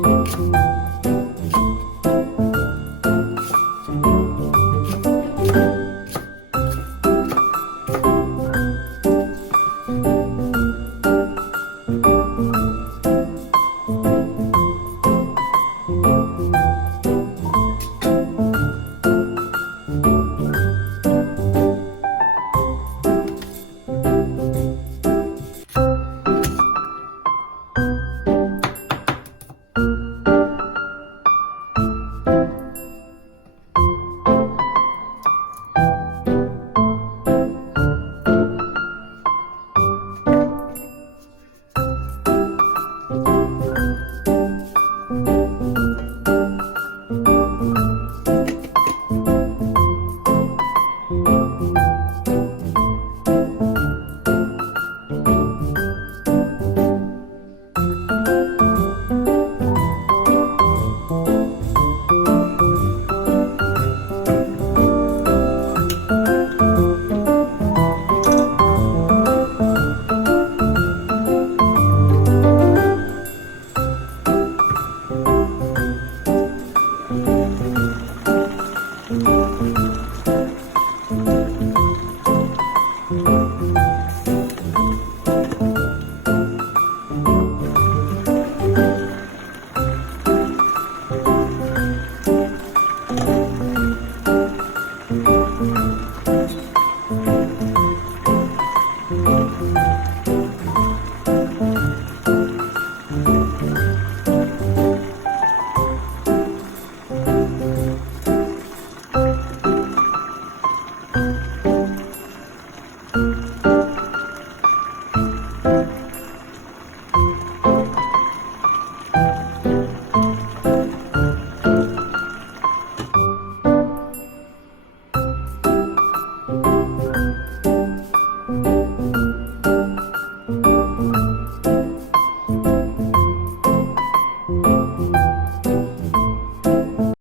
Thank you.